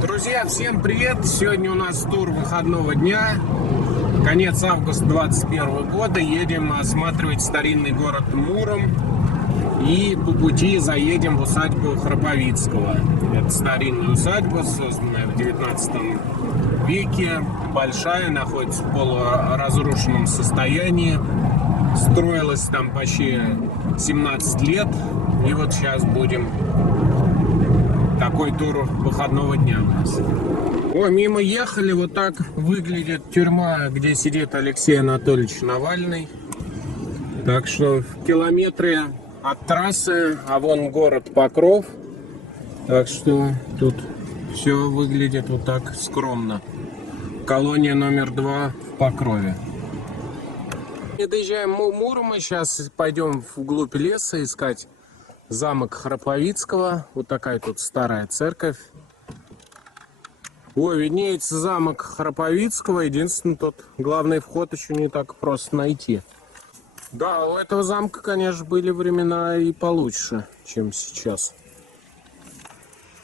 Друзья, всем привет! Сегодня у нас тур выходного дня. Конец августа 2021 года. Едем осматривать старинный город Муром. И по пути заедем в усадьбу Храповицкого. Это старинная усадьба, созданная в 19 веке. Большая, находится в полуразрушенном состоянии. Строилась там почти 17 лет. И вот сейчас будем... Такой тур выходного дня у нас. О, мимо ехали, вот так выглядит тюрьма, где сидит Алексей Анатольевич Навальный. Так что в километре от трассы, а вон город Покров. Так что тут все выглядит вот так скромно. Колония номер 2 в Покрове. И доезжаем в Мурома, сейчас пойдем вглубь леса искать замок Храповицкого. Вот такая тут старая церковь. Ой, виднеется замок Храповицкого. Единственное, тут главный вход еще не так просто найти. Да, у этого замка, конечно, были времена и получше, чем сейчас.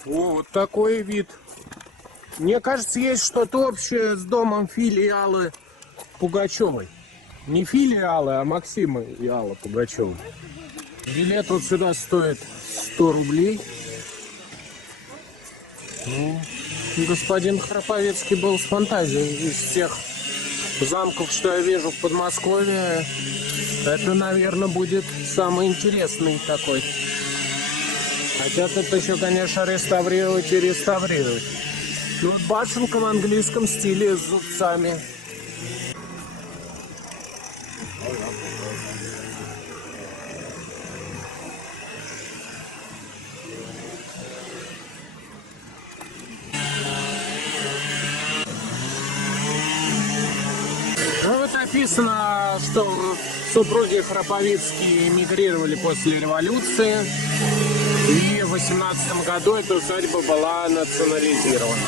О, вот такой вид. Мне кажется, есть что-то общее с домом филиалы Пугачевой. Не филиалы, а Максима и Аллы Пугачевой. Билет вот сюда стоит 100 рублей. Ну, господин Храповицкий был с фантазией. Из всех замков, что я вижу в Подмосковье, это, наверное, будет самый интересный такой. Хотя тут еще, конечно, реставрировать и реставрировать. Ну, вот башенка в английском стиле с зубцами. Написано, что супруги Храповицкие эмигрировали после революции, и в 18 году эта усадьба была национализирована.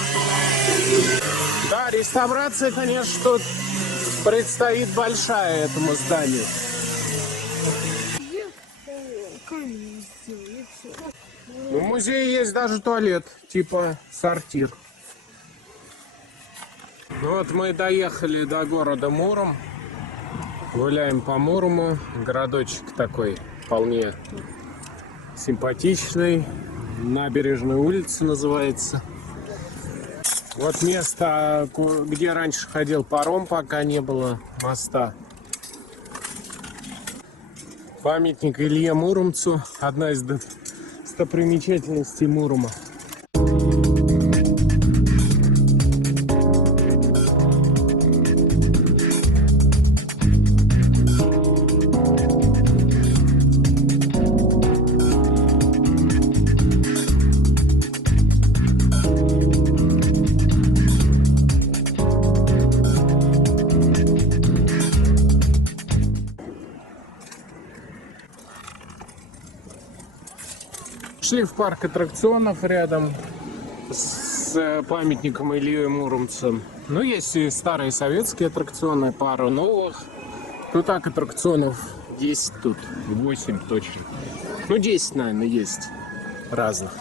Да, реставрация, конечно, тут предстоит большая этому зданию. В музее есть даже туалет, типа сортир. Вот мы доехали до города Муром. Гуляем по Мурому. Городочек такой вполне симпатичный. Набережная улица называется. Вот место, где раньше ходил паром, пока не было моста. Памятник Илье Муромцу. Одна из достопримечательностей Мурома. Шли в парк аттракционов рядом с памятником Ильи Муромца. Ну, есть и старые советские аттракционы, пару новых. Ну, так, аттракционов 10 тут, 8 точно. Ну, 10, наверное, есть разных.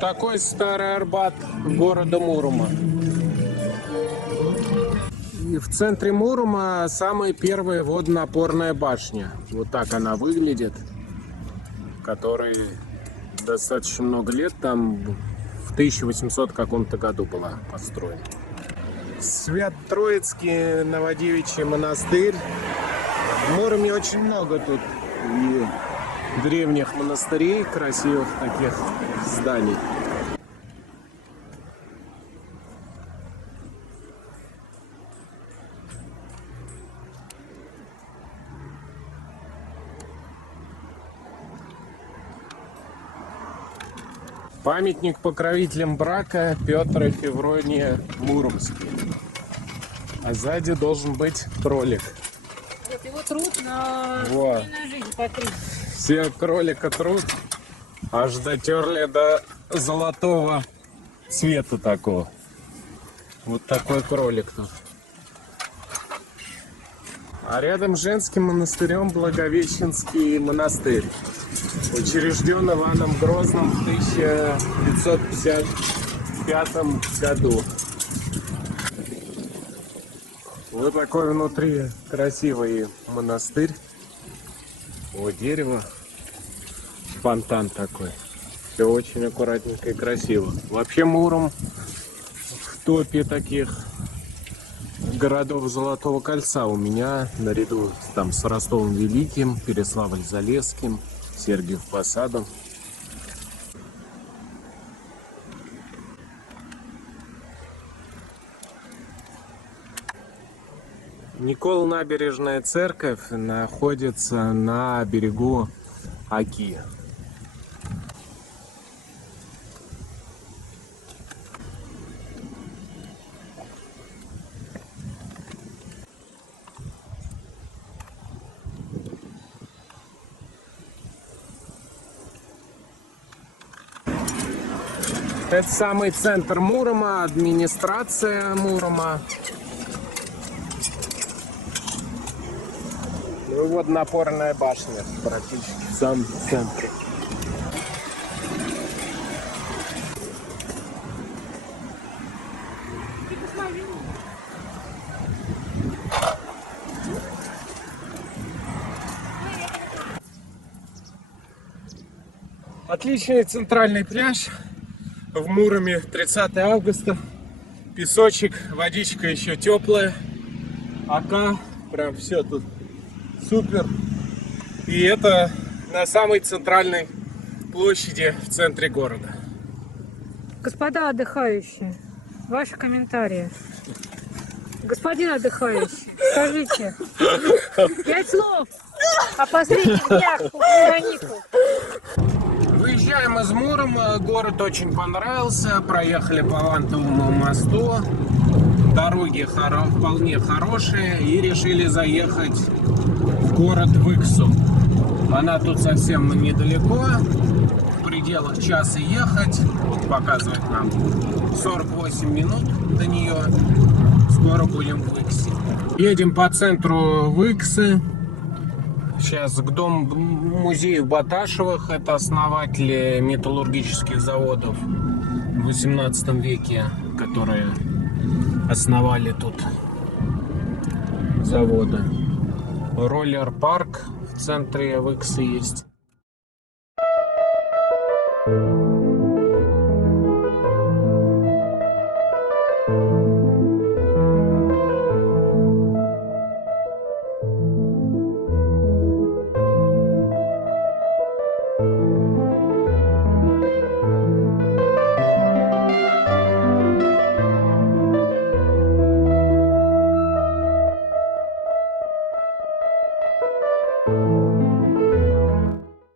Такой старый Арбат города Мурома. И в центре Мурома самая первая водонапорная башня. Вот так она выглядит. Которой достаточно много лет. Там в 1800 каком-то году была построена. Свято-Троицкий Новодевичий монастырь. В Муроме очень много тут и древних монастырей, красивых таких зданий. Памятник покровителям брака Петр и Феврония Муромские. А сзади должен быть кролик. Вот его труд на Вот. жизнь покрыть. Все кролика труд аж дотерли до золотого цвета такого. Вот такой кролик тут. А рядом с женским монастырем Благовещенский монастырь. Учрежден Иваном Грозным в 1555 году. Вот такой внутри красивый монастырь. О, дерево. Фонтан такой. Все очень аккуратненько и красиво. Вообще Муром в топе таких городов Золотого кольца у меня наряду там с Ростовом Великим, Переславль-Залесским, Сергиев Посадом. Никол-Набережная церковь находится на берегу Оки. Это самый центр Мурома, администрация Мурома. Ну и вот напорная башня практически в самом центре. Отличный центральный пляж в Муроме, 30 августа. Песочек, водичка еще теплая. Ока, прям все тут супер. И это на самой центральной площади в центре города. Господа отдыхающие, ваши комментарии. Господин отдыхающий, скажите 5 слов о последних днях каникул. Выезжаем из Мурома, город очень понравился, проехали по Вантовому мосту, дороги вполне хорошие и решили заехать в город Выксу. Она тут совсем недалеко, в пределах часа ехать, вот показывает нам 48 минут до нее, скоро будем в Выксе. Едем по центру Выксы. Сейчас к музею Баташевых, это основатели металлургических заводов в 18 веке, которые основали тут заводы. Роллер-парк в центре Выксы есть.